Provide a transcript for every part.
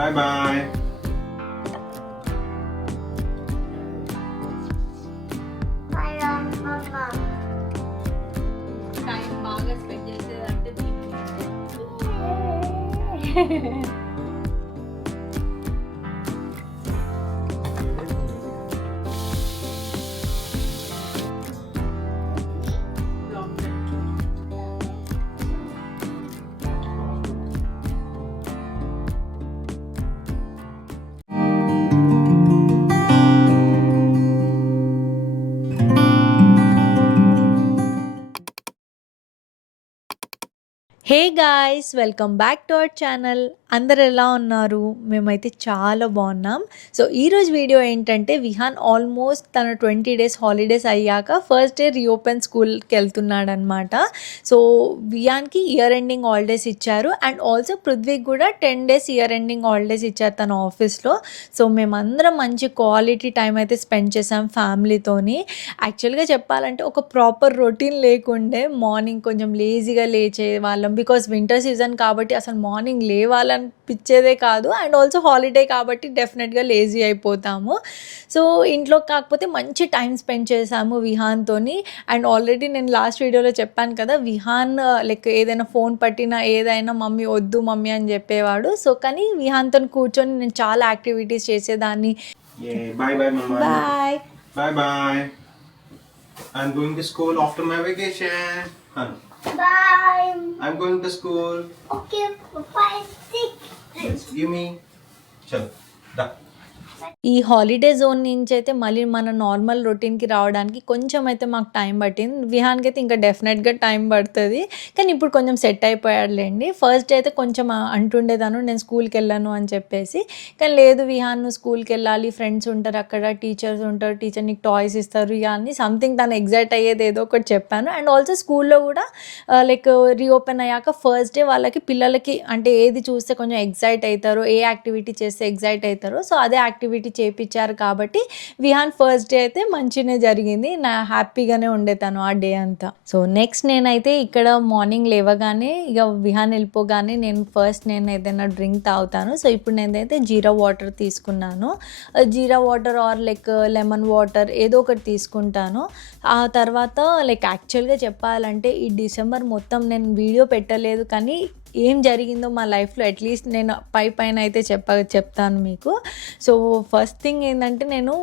Bye bye. Mama. Time బాగా spend చేసేదంటే hey guys, welcome back to our channel. అందరు ఎలా ఉన్నారు? మేమైతే చాలా బాగున్నాం. సో ఈరోజు వీడియో ఏంటంటే విహాన్ ఆల్మోస్ట్ తన 20 డేస్ హాలిడేస్ అయ్యాక ఫస్ట్ డే రీఓపెన్ స్కూల్కి వెళ్తున్నాడు అనమాట. సో విహాన్కి ఇయర్ ఎండింగ్ హాలిడేస్ ఇచ్చారు అండ్ ఆల్సో పృథ్వీకి కూడా 10 డేస్ ఇయర్ ఎండింగ్ హాలిడేస్ ఇచ్చారు తన ఆఫీస్లో. సో మేమందరం మంచి క్వాలిటీ టైం అయితే స్పెండ్ చేసాం ఫ్యామిలీతోని. యాక్చువల్గా చెప్పాలంటే ఒక ప్రాపర్ రొటీన్ లేకుండే, మార్నింగ్ కొంచెం లేజీగా లేచే వాళ్ళం బికాస్ వింటర్ సీజన్ కాబట్టి అసలు మార్నింగ్ లేవాలనిపించేదే కాదు. అండ్ ఆల్సో హాలిడే కాబట్టి డెఫినెట్గా లేజీ అయిపోతాము. సో ఇంట్లో కాకపోతే మంచి టైం స్పెండ్ చేసాము విహాన్తోని. అండ్ ఆల్రెడీ నేను లాస్ట్ వీడియోలో చెప్పాను కదా, విహాన్ లైక్ ఏదైనా ఫోన్ పట్టినా ఏదైనా మమ్మీ వద్దు మమ్మీ అని చెప్పేవాడు. సో కానీ విహాన్తో కూర్చొని నేను చాలా యాక్టివిటీస్ చేసేదాన్ని. Bye bye, Mama. Bye. Bye bye. I'm going to school after my vacation. Huh. Bye. I'm going to school. Okay, 5, 6. Yes, give me. Chal. Da. ఈ హాలిడే జోన్ నుంచి అయితే మళ్ళీ మన నార్మల్ రొటీన్కి రావడానికి కొంచెం అయితే మాకు టైం పట్టింది. విహాన్కి అయితే ఇంకా డెఫినెట్గా టైం పడుతుంది, కానీ ఇప్పుడు కొంచెం సెట్ అయిపోయాడులేండి. ఫస్ట్ అయితే కొంచెం అంటుండేదాను నేను స్కూల్కి వెళ్ళాను అని చెప్పేసి, కానీ లేదు విహాన్ నువ్వు స్కూల్కి వెళ్ళాలి, ఫ్రెండ్స్ ఉంటారు అక్కడ, టీచర్స్ ఉంటారు, టీచర్ నీకు టాయ్స్ ఇస్తారు ఇవన్నీ సంథింగ్ తను ఎగ్జైట్ అయ్యేది ఏదో ఒకటి చెప్పాను. అండ్ ఆల్సో స్కూల్లో కూడా లైక్ రీఓపెన్ అయ్యాక ఫస్ట్ డే వాళ్ళకి పిల్లలకి అంటే ఏది చూస్తే కొంచెం ఎగ్జైట్ అవుతారో, ఏ యాక్టివిటీ చేస్తే ఎగ్జైట్ అవుతారో, సో అదే యాక్టివిటీ చేయించారు కాబట్టి విహాన్ ఫస్ట్ డే అయితే మంచిగానే జరిగింది. నా హ్యాపీగానే ఉండే తను ఆ డే అంతా. సో నెక్స్ట్ నేనైతే ఇక్కడ మార్నింగ్ లేవగానే ఇక విహాన్ వెళ్ళిపోగానే నేను ఏదైనా డ్రింక్ తాగుతాను. సో ఇప్పుడు నేనైతే జీరా వాటర్ తీసుకున్నాను. జీరా water or like lemon water ఏదో ఒకటి తీసుకుంటాను. ఆ తర్వాత లైక్ యాక్చువల్గా చెప్పాలంటే ఈ డిసెంబర్ మొత్తం నేను వీడియో పెట్టలేదు, కానీ ఏం జరిగిందో మా లైఫ్లో అట్లీస్ట్ నేను పైన అయితే చెప్తాను మీకు. సో ఫస్ట్ థింగ్ ఏంటంటే నేను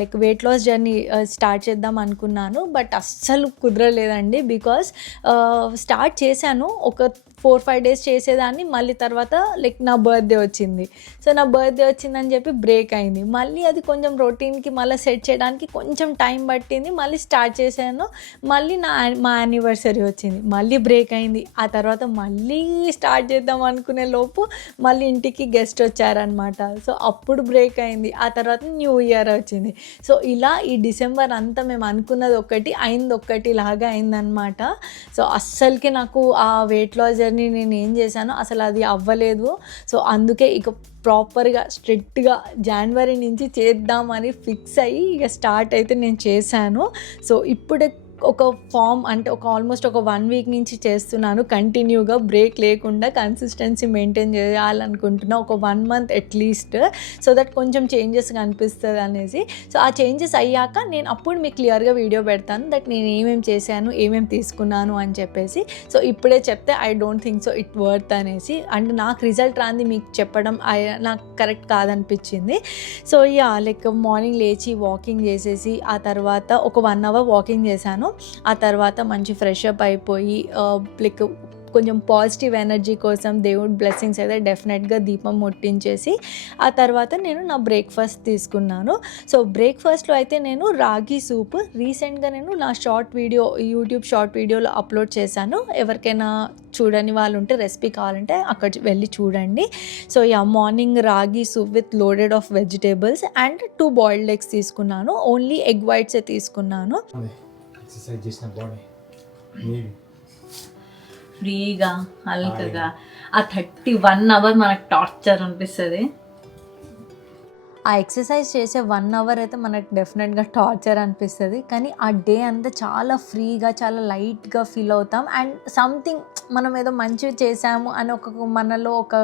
like weight loss journey start చేద్దాం అనుకున్నాను, బట్ అస్సలు కుదరలేదండి. బికాస్ స్టార్ట్ చేశాను, ఒక 4-5 డేస్ చేసేదాన్ని, మళ్ళీ తర్వాత లైక్ నా బర్త్డే వచ్చింది. సో నా బర్త్డే వచ్చిందని చెప్పి బ్రేక్ అయింది. మళ్ళీ అది కొంచెం రొటీన్కి మళ్ళీ సెట్ చేయడానికి కొంచెం టైం పట్టింది. మళ్ళీ స్టార్ట్ చేశాను, మళ్ళీ మా యానివర్సరీ వచ్చింది, మళ్ళీ బ్రేక్ అయింది. ఆ తర్వాత మళ్ళీ స్టార్ట్ చేద్దాం అనుకునే లోపు మళ్ళీ ఇంటికి గెస్ట్ వచ్చారనమాట. సో అప్పుడు బ్రేక్ అయింది. ఆ తర్వాత న్యూ ఇయర్ వచ్చింది. సో ఇలా ఈ డిసెంబర్ అంతా మేము అనుకున్నది ఒకటి అయింది, ఒకటి లాగా అయిందనమాట. సో అస్సలకి నాకు ఆ వెయిట్ లాస్ జర్నీ నేను ఏం చేశానో అసలు అది అవ్వలేదు. సో అందుకే ఇక ప్రాపర్గా స్ట్రిక్ట్గా జనవరి నుంచి చేద్దామని ఫిక్స్ అయ్యి ఇక స్టార్ట్ అయితే నేను చేశాను. సో ఇప్పుడే ఒక ఫామ్ అంటే ఆల్మోస్ట్ ఒక 1 వీక్ నుంచి చేస్తున్నాను కంటిన్యూగా, బ్రేక్ లేకుండా కన్సిస్టెన్సీ మెయింటైన్ చేయాలనుకుంటున్నా ఒక 1 మంత్ అట్లీస్ట్, సో దట్ కొంచెం చేంజెస్ కనిపిస్తుంది అనేసి. సో ఆ చేంజెస్ అయ్యాక నేను అప్పుడు మీకు క్లియర్గా వీడియో పెడతాను దట్ నేను ఏమేమి చేశాను, ఏమేమి తీసుకున్నాను అని చెప్పేసి. సో ఇప్పుడే చెప్తే I don't think so it worth అనేసి, అండ్ నాకు రిజల్ట్ రాంది మీకు చెప్పడం నాకు కరెక్ట్ కాదనిపించింది. సో యా లైక్ మార్నింగ్ లేచి వాకింగ్ చేసేసి ఆ తర్వాత ఒక 1 అవర్ వాకింగ్ చేశాను. ఆ తర్వాత మంచి ఫ్రెష్ అప్ అయిపోయి లైక్ కొంచెం పాజిటివ్ ఎనర్జీ కోసం దేవుడి బ్లెస్సింగ్స్ అయితే డెఫినెట్గా దీపం ముట్టించేసి ఆ తర్వాత నేను నా బ్రేక్ఫాస్ట్ తీసుకున్నాను. సో బ్రేక్ఫాస్ట్లో అయితే నేను రాగి సూప్ రీసెంట్గా నేను నా యూట్యూబ్ షార్ట్ వీడియోలో అప్లోడ్ చేశాను. ఎవరికైనా చూడని వాళ్ళు ఉంటే రెసిపీ కావాలంటే అక్కడ వెళ్ళి చూడండి. సో యా మార్నింగ్ రాగి soup with loaded of vegetables and 2 boiled eggs తీసుకున్నాను. ఓన్లీ ఎగ్ వైట్సే తీసుకున్నాను. Exercise చేసిన బాడీ ఫ్రీగా హల్కగా. ఆ 31 అవర్ మనకు టార్చర్ అనిపిస్తుంది. ఆ ఎక్సర్సైజ్ చేసే 1 అవర్ అయితే మనకు డెఫినెట్గా టార్చర్ అనిపిస్తుంది, కానీ ఆ డే అంతా చాలా ఫ్రీగా చాలా లైట్గా ఫీల్ అవుతాం. అండ్ సంథింగ్ మనం ఏదో మంచిగా చేసాము అని మనలో ఒక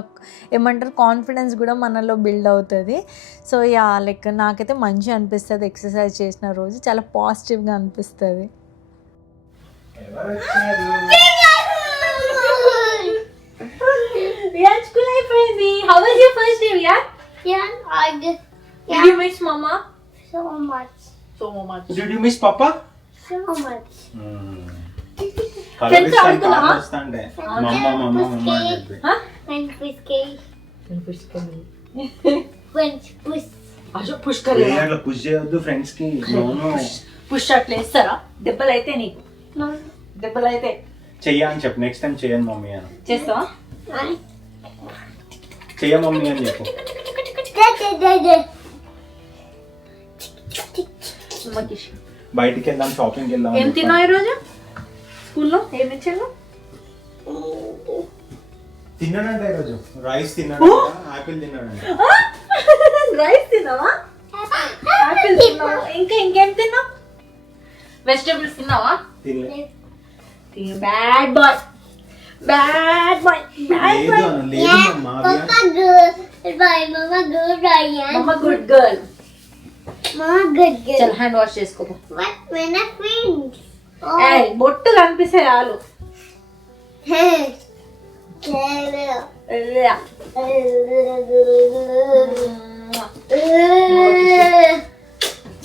ఏమంటారు కాన్ఫిడెన్స్ కూడా మనలో బిల్డ్ అవుతుంది. సో యా లైక్ నాకైతే మంచిగా అనిపిస్తుంది ఎక్సర్సైజ్ చేసిన రోజు, చాలా పాజిటివ్గా అనిపిస్తుంది. Riyad, school అయిపోయింది. How was your first day, Riyad? Yeah, I did. Did you miss Mama? So much. So much. Did you miss Papa? So much. Friends ఆడుకున్నావా? మమ్మ అని చెప్పి. Huh? French whiskey. Push kari. French whiskey. అసలు push కరే. అట్లా push చేయొద్దు friends కి. No push అట్లా వేస్తారా? దెబ్బలు అయితే నీకు. No. దెబ్బలు అయితే చెయ్య అని చెప్పు. నెక్స్ట్ టైం చెయ్యను మమ్మీ అని. చేస్తావా? చెయ్య మమ్మీ అని చెప్పు. బయటికి వెళ్దాం, షాపింగ్కి వెళ్దాం. ఏం తిన్నావు ఈరోజు స్కూల్లో? ఏం ఇచ్చారు? తిన్నాడంట ఈరోజు. రైస్ తిన్నాడు, ఆపిల్ తిన్నాడంట. రైస్ తిన్నావా? ఆపిల్ తిన్నావా? ఇంకేం తిన్నావు? వెజిటబుల్స్ తిన్నావా? తినలే. Bad boy. Bad boy. లేదు మమ్మా. Papa good. Bye, Mama good. మమ్మ good girl. Mama good girl. చల్ హ్యాండ్ వాష్ చేసుకో. What? We're not friends. ఏయ్ బొట్టు కనిపిస్తే చాలు. Hey.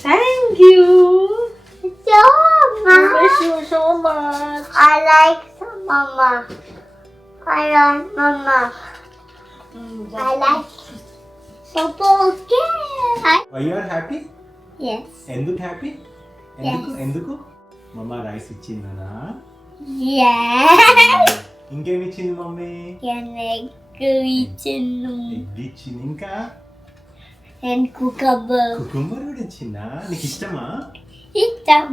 Thank you So much. Miss you so much. I like Mama. I like Mama. I like Papa. Okay. Why you are happy? Yes. ఎందుకు happy? ఎందుకు మమ్మ rice ఇచ్చిందనా? Yes. ఇంకేమి ఇచ్చింది mummy? Egg ఇచ్చింది. ఇంకా and cucumber. కుకుంబర్ కూడా ఇచ్చిందా? నీకు ఇష్టమా? Itam.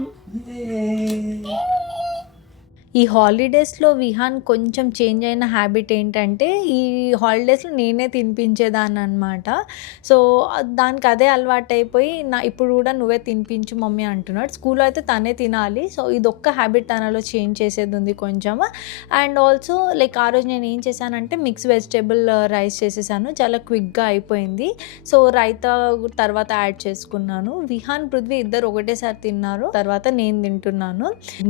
ఈ హాలిడేస్లో విహాన్ కొంచెం చేంజ్ అయిన హ్యాబిట్ ఏంటంటే ఈ హాలిడేస్లో నేనే తినిపించేదాన్ని అనమాట. సో దానికి అదే అలవాటు అయిపోయి ఇప్పుడు కూడా నువ్వే తినిపించు మమ్మీ అంటున్నాడు. స్కూల్లో అయితే తనే తినాలి. సో ఇది ఒక్క హ్యాబిట్ తనలో చేంజ్ చేసేది ఉంది కొంచెం. అండ్ ఆల్సో లైక్ ఆ రోజు నేను ఏం చేశానంటే మిక్స్ వెజిటేబుల్ రైస్ చేసేసాను, చాలా క్విక్గా అయిపోయింది. సో రైతా తర్వాత యాడ్ చేసుకున్నాను. విహాన్ పృథ్వీ ఇద్దరు ఒకటేసారి తిన్నారు, తర్వాత నేను తింటున్నాను.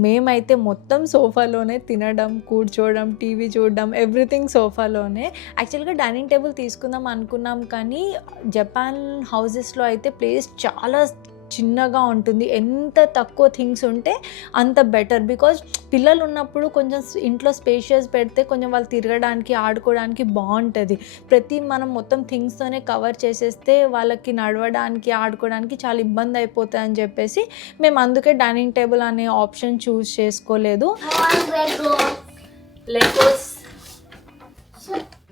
మేమైతే మొత్తం సోఫాలోనే తినడం, కూర్చోవడం, టీవీ చూడడం, ఎవ్రీథింగ్ సోఫాలోనే. యాక్చువల్గా డైనింగ్ టేబుల్ తీసుకుందాం అనుకున్నాం, కానీ జపాన్ హౌసెస్లో అయితే ప్లేస్ చాలా చిన్నగా ఉంటుంది. ఎంత తక్కువ థింగ్స్ ఉంటే అంత బెటర్. బికాజ్ పిల్లలు ఉన్నప్పుడు కొంచెం ఇంట్లో స్పేషియస్ పెడితే కొంచెం వాళ్ళు తిరగడానికి ఆడుకోవడానికి బాగుంటుంది. మనం మొత్తం థింగ్స్తోనే కవర్ చేసేస్తే వాళ్ళకి నడవడానికి ఆడుకోవడానికి చాలా ఇబ్బంది అయిపోతుంది అని చెప్పేసి మేము అందుకే డైనింగ్ టేబుల్ అనే ఆప్షన్ చూస్ చేసుకోలేదు. లెగోస్.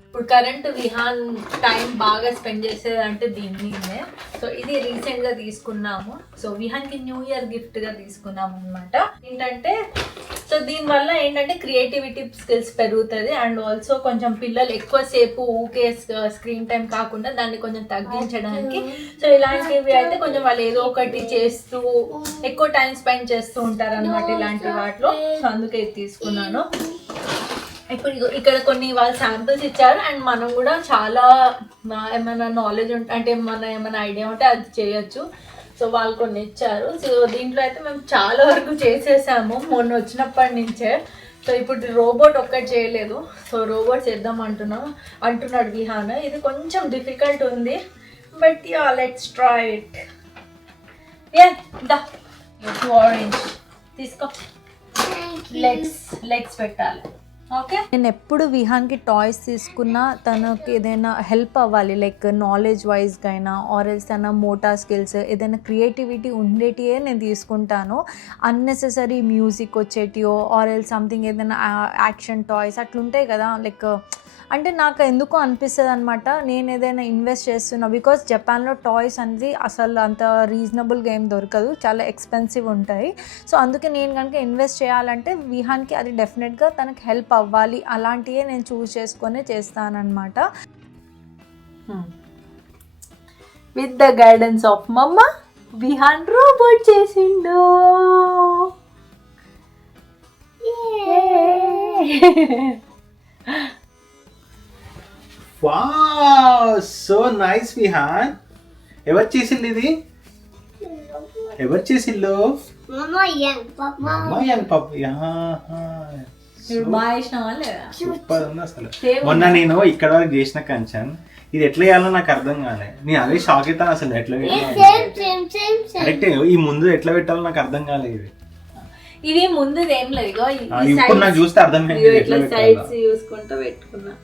ఇప్పుడు కరెంట్ విహాన్ టైం బాగా స్పెండ్ చేసేది అంటే దీని మీదే. సో ఇది రీసెంట్గా తీసుకున్నాము. సో విహాన్కి న్యూ ఇయర్ గిఫ్ట్గా తీసుకున్నాము అనమాట. ఏంటంటే సో దీనివల్ల ఏంటంటే క్రియేటివిటీ స్కిల్స్ పెరుగుతుంది. అండ్ ఆల్సో కొంచెం పిల్లలు ఎక్కువసేపు ఊకే స్క్రీన్ టైం కాకుండా దాన్ని కొంచెం తగ్గించడానికి సో ఇలాంటివి అయితే కొంచెం వాళ్ళు ఏదో ఒకటి చేస్తూ ఎక్కువ టైం స్పెండ్ చేస్తూ ఉంటారు అనమాట ఇలాంటి వాటిలో. సో అందుకే ఇది తీసుకున్నాను. ఇప్పుడు ఇక్కడ కొన్ని వాళ్ళు శాంపిల్స్ ఇచ్చారు అండ్ మనం కూడా చాలా ఏమైనా నాలెడ్జ్ ఉంటే అంటే ఏమైనా ఐడియా ఉంటే అది చేయొచ్చు. సో వాళ్ళు కొన్ని ఇచ్చారు. సో దీంట్లో అయితే మేము చాలా వరకు చేసేసాము మొన్న వచ్చినప్పటి నుంచే. సో ఇప్పుడు రోబోట్ ఒక్కటి చేయలేదు. సో రోబోట్ చేద్దాం అంటున్నాడు విహాన్. ఇది కొంచెం డిఫికల్ట్ ఉంది, but yeah let's try it. Orange తీసుకో. లెగ్స్ పెట్టాలి. ఓకే. నేను ఎప్పుడు విహాన్కి టాయ్స్ తీసుకున్నా తనకి ఏదైనా హెల్ప్ అవ్వాలి, లైక్ నాలెడ్జ్ వైజ్గా అయినా ఆర్ఎల్స్ తన మోటార్ స్కిల్స్ ఏదైనా క్రియేటివిటీ ఉండేటివే నేను తీసుకుంటాను. అన్నెసెసరీ మ్యూజిక్ వచ్చేటివో ఆర్ఎల్స్ సంథింగ్ ఏదైనా యాక్షన్ టాయ్స్ అట్లుంటాయి కదా, లైక్ అంటే నాకు ఎందుకో అనిపిస్తుంది అనమాట నేను ఏదైనా ఇన్వెస్ట్ చేస్తున్నా. బికాస్ జపాన్లో టాయ్స్ అనేది అసలు అంత రీజనబుల్గా ఏం దొరకదు, చాలా ఎక్స్పెన్సివ్ ఉంటాయి. సో అందుకే నేను కనుక ఇన్వెస్ట్ చేయాలంటే విహాన్కి అది డెఫినెట్గా తనకి హెల్ప్ అవ్వాలి, అలాంటివే నేను చూస్ చేసుకొని చేస్తానన్నమాట. విత్ ద గైడెన్స్ ఆఫ్ మమ్మ విహాన్ రోబోట్ చేసిండు. Wow, so nice Vihaan. ఎవరు చేసింది ఇది? ఎవరు చేసిల్లు? Mama young papa. అమ్మా యంగ్ పాప. ఇప్పుడు బాగా వేసినావా లేదా? సూపర్ ఉంది అసలు. Same మొన్న నేను ఇక్కడ వరకు చేసిన కంచన్ ఇది ఎట్లా చేయాలో నాకు అర్థం కాలే. నేను అదే షాక్ అవుతాను అసలు ఎట్లా Same. కరెక్ట్. ఈ ముందు ఎట్లా పెట్టాలో నాకు అర్థం కాలేదు ఇది. ఇది ముందు ఏం లేదు, ఇగో ఇప్పుడు నాకు చూస్తే అర్థమైంది ఇట్లా సైడ్స్ చూసుకుంటూ పెట్టుకున్నా.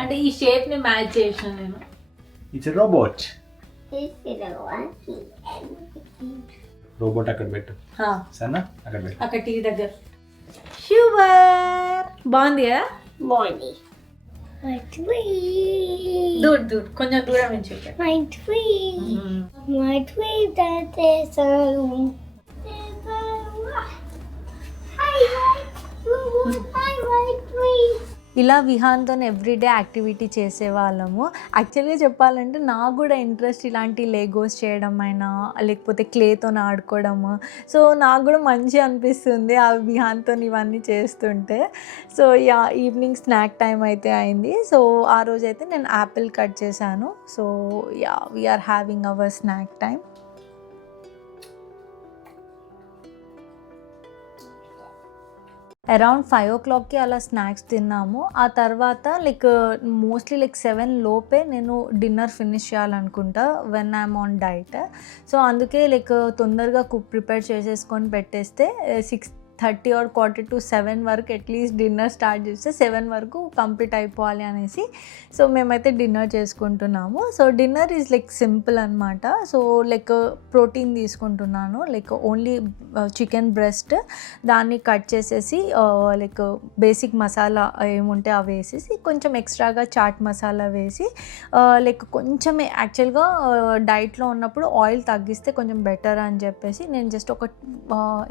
అంటే ఈ షేప్ ని మ్యాచ్ చేసిన నేను. It's robot. This is a one. Robot అక్కడ పెట్టు సరేనా, అక్కడ పెట్టు. అక్కడ టీ దగ్గర. షుగర్ బాగుంది కదా? Bonnie. My tweet. దూర్ కొంచెం దూరం నుంచి చూపి. My tweet. My tweet that is a room. Hi, my tweet. ఇలా విహాన్తో ఎవ్రీడే యాక్టివిటీ చేసేవాళ్ళము. యాక్చువల్గా చెప్పాలంటే నాకు కూడా ఇంట్రెస్ట్ ఇలాంటి లెగోస్ చేయడం అయినా లేకపోతే క్లేతో ఆడుకోవడము. సో నాకు కూడా మంచిగా అనిపిస్తుంది ఆ విహాన్తో ఇవన్నీ చేస్తుంటే. So yeah, evening snack time అయితే అయింది. సో ఆ రోజైతే నేను యాపిల్ కట్ చేశాను. So yeah, we're having our snack time. Around 5 o'clockకి అలా స్నాక్స్ తిన్నాము. ఆ తర్వాత మోస్ట్లీ 7 లోపే నేను డిన్నర్ ఫినిష్ చేయాలనుకుంటా when I'm on diet. So అందుకే తొందరగా ప్రిపేర్ చేసేసుకొని పెట్టేస్తే 6:30 or 6:45 వరకు అట్లీస్ట్ డిన్నర్ స్టార్ట్ చేస్తే 7 వరకు కంప్లీట్ అయిపోవాలి అనేసి. సో మేమైతే డిన్నర్ చేసుకుంటున్నాము. సో డిన్నర్ ఈజ్ సింపుల్ అనమాట. సో ప్రోటీన్ తీసుకుంటున్నాను. ఓన్లీ చికెన్ బ్రెస్ట్, దాన్ని కట్ చేసేసి బేసిక్ మసాలా ఏముంటే అవి వేసేసి కొంచెం ఎక్స్ట్రాగా చాట్ మసాలా వేసి కొంచెమే యాక్చువల్గా డైట్లో ఉన్నప్పుడు ఆయిల్ తగ్గిస్తే కొంచెం బెటర్ అని చెప్పేసి నేను జస్ట్ ఒక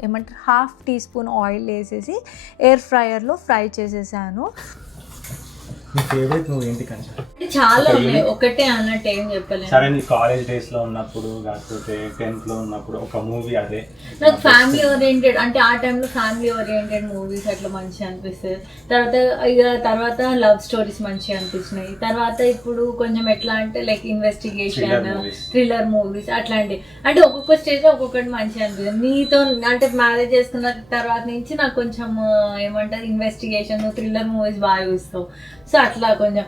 ఏమంటారు 1/2 teaspoon ఆయిల్ వేసేసి ఎయిర్ ఫ్రైయర్లో ఫ్రై చేసేసాను. నీ ఫేవరెట్ మూవీ ఏంటి కంచన్? చాలా ఉన్నాయి, ఒకటే అన్నట్టు ఏం చెప్పలేదు. సరే, నీ కాలేజ్ డేస్ లో ఉన్నప్పుడు కాకపోతే 10th లో ఉన్నప్పుడు ఒక మూవీ అదే నాకు ఫ్యామిలీ ఓరియంటెడ్, అంటే ఆ టైంలో ఫ్యామిలీ ఓరియంటెడ్ మూవీస్ అట్లా మంచిగా అనిపిస్తుంది. తర్వాత లవ్ స్టోరీస్ మంచిగా అనిపించినాయి. తర్వాత ఇప్పుడు కొంచెం ఎట్లా అంటే ఇన్వెస్టిగేషన్, థ్రిల్లర్ మూవీస్ అట్లాంటివి. అంటే ఒక్కొక్క స్టేజ్ లో ఒక్కొక్కటి మంచిగా అనిపిస్తుంది. నీతో అంటే మ్యారేజ్ చేసుకున్న తర్వాత నుంచి నాకు కొంచెం ఏమంటారు ఇన్వెస్టిగేషన్, థ్రిల్లర్ మూవీస్ బాగా చూస్తావు. సో అట్లా కొంచెం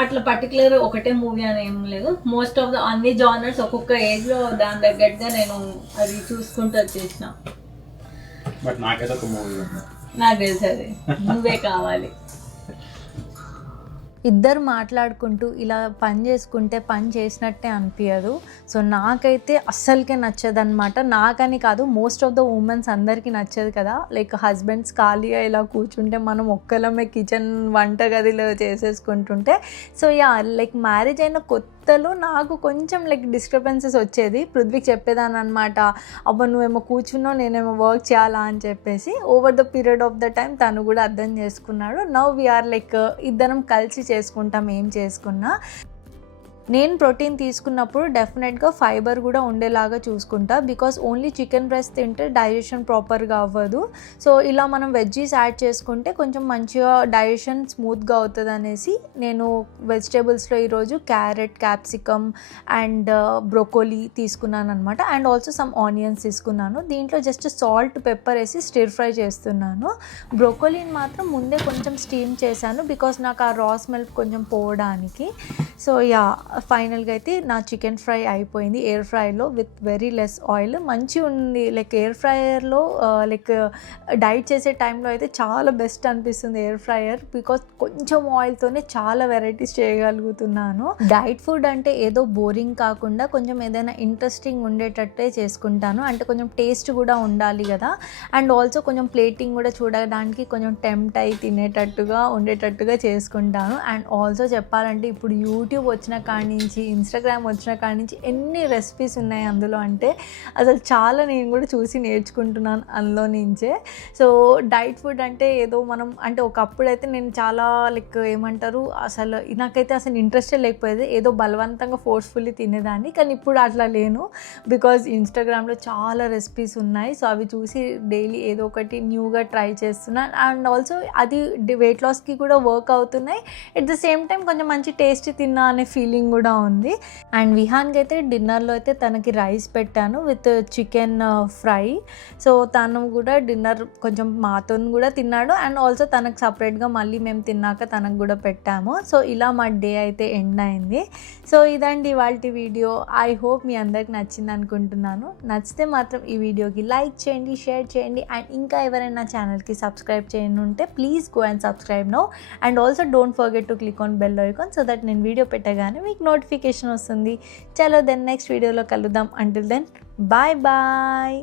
అట్లా పర్టికులర్ ఒకటే మూవీ అని ఏం లేదు. మోస్ట్ ఆఫ్ ద అన్ని జానర్స్ ఒక్కొక్క ఏజ్ లో దాని తగ్గట్టుగా నేను అది చూసుకుంటూ వచ్చేసిన. బట్ నాకైతే ఒక మూవీ ఉంది, నాకు తెలుసు అది నువ్వే కావాలి. ఇద్దరు మాట్లాడుకుంటూ ఇలా పని చేసుకుంటే పని చేసినట్టే అనిపించదు. సో నాకైతే అస్సలకే నచ్చదు అనమాట. నాకని కాదు, మోస్ట్ ఆఫ్ ద ఉమెన్స్ అందరికీ నచ్చదు కదా. హస్బెండ్స్ ఖాళీగా ఇలా కూర్చుంటే మనం ఒక్కలమే కిచెన్ వంటగదిలో చేసేసుకుంటుంటే. సో యా, మ్యారేజ్ అయిన కొత్తలో నాకు కొంచెం డిస్టర్బెన్సెస్ వచ్చేది. పృథ్వీకి చెప్పేదాన్ని అనమాట, అబ్బా నువ్వేమో కూర్చున్నావు నేనేమో వర్క్ చేయాలా అని చెప్పేసి. Over the period of the time తను కూడా అర్థం చేసుకున్నాడు. నౌ వీఆర్ ఇద్దరం కలిసి చేసుకుంటాం ఏం చేసుకున్నా. నేను ప్రోటీన్ తీసుకున్నప్పుడు డెఫినెట్గా ఫైబర్ కూడా ఉండేలాగా చూసుకుంటా. బికాస్ ఓన్లీ చికెన్ బ్రెస్ట్ తింటే డైజెషన్ ప్రాపర్గా అవ్వదు. సో ఇలా మనం వెజ్జీస్ యాడ్ చేసుకుంటే కొంచెం మంచిగా డైజెషన్ స్మూత్గా అవుతుంది అనేసి నేను వెజిటేబుల్స్లో ఈరోజు క్యారెట్, క్యాప్సికమ్ అండ్ బ్రోకోలీ తీసుకున్నాను అనమాట. అండ్ ఆల్సో సమ్ ఆనియన్స్ తీసుకున్నాను. దీంట్లో జస్ట్ సాల్ట్, పెప్పర్ వేసి స్టిర్ ఫ్రై చేస్తున్నాను. బ్రోకోలీని మాత్రం ముందే కొంచెం స్టీమ్ చేశాను బికాస్ నాకు ఆ రా స్మెల్ కొంచెం పోవడానికి. సో యా, ఫైనల్గా అయితే నా చికెన్ ఫ్రై అయిపోయింది ఎయిర్ ఫ్రైలో విత్ వెరీ లెస్ ఆయిల్. మంచిగా ఉంది. ఎయిర్ ఫ్రైయర్లో డైట్ చేసే టైంలో అయితే చాలా బెస్ట్ అనిపిస్తుంది ఎయిర్ ఫ్రైయర్. బికాస్ కొంచెం ఆయిల్తోనే చాలా వెరైటీస్ చేయగలుగుతున్నాను. డైట్ ఫుడ్ అంటే ఏదో బోరింగ్ కాకుండా కొంచెం ఏదైనా ఇంట్రెస్టింగ్ ఉండేటట్టే చేసుకుంటాను. అంటే కొంచెం టేస్ట్ కూడా ఉండాలి కదా. అండ్ ఆల్సో కొంచెం ప్లేటింగ్ కూడా చూడడానికి కొంచెం టెంప్ట్ అయి తినేటట్టుగా ఉండేటట్టుగా చేసుకుంటాను. అండ్ ఆల్సో చెప్పాలంటే ఇప్పుడు యూట్యూబ్ వచ్చిన కాడి నుంచి, ఇన్స్టాగ్రామ్ వచ్చిన కాడి నుంచి ఎన్ని రెసిపీస్ ఉన్నాయి అందులో అంటే అసలు చాలా నేను కూడా చూసి నేర్చుకుంటున్నాను అందులో నుంచే. సో డైట్ ఫుడ్ అంటే ఏదో మనం అంటే ఒకప్పుడైతే నేను చాలా లైక్ ఏమంటారు అసలు నాకైతే అసలు ఇంట్రెస్టే లేకపోయేది, ఏదో బలవంతంగా ఫోర్స్ఫుల్లీ తినేదాన్ని. కానీ ఇప్పుడు అట్లా లేను, బికాజ్ ఇన్స్టాగ్రామ్లో చాలా రెసిపీస్ ఉన్నాయి. సో అవి చూసి డైలీ ఏదో ఒకటి న్యూగా ట్రై చేస్తున్నాను. అండ్ ఆల్సో అది వెయిట్ లాస్కి కూడా వర్క్ అవుతున్నాయి. ఎట్ ద సేమ్ టైం కొంచెం మంచి టేస్టీ తిన్నా అనే ఫీలింగ్ కూడా ఉంది. అండ్ విహాన్కి అయితే డిన్నర్లో అయితే తనకి రైస్ పెట్టాను విత్ చికెన్ ఫ్రై. సో తను కూడా డిన్నర్ కొంచెం మాతో కూడా తిన్నాడు. అండ్ ఆల్సో తనకు సపరేట్గా మళ్ళీ మేము తిన్నాక తనకు కూడా పెట్టాము. సో ఇలా మా డే అయితే ఎండ్ అయింది. సో ఇదండి ఇవాళ వీడియో. ఐ హోప్ మీ అందరికి నచ్చింది అనుకుంటున్నాను. నచ్చితే మాత్రం ఈ వీడియోకి లైక్ చేయండి, షేర్ చేయండి. అండ్ ఇంకా ఎవరైనా ఛానల్కి సబ్స్క్రైబ్ చేయను ఉంటే please go and subscribe now. And also don't forget to click on bell icon so that నేను వీడియో పెట్టగానే మీకు నోటిఫికేషన్ వస్తుంది. చలో దెన్ నెక్స్ట్ వీడియోలో కలుద్దాం. Until then bye bye.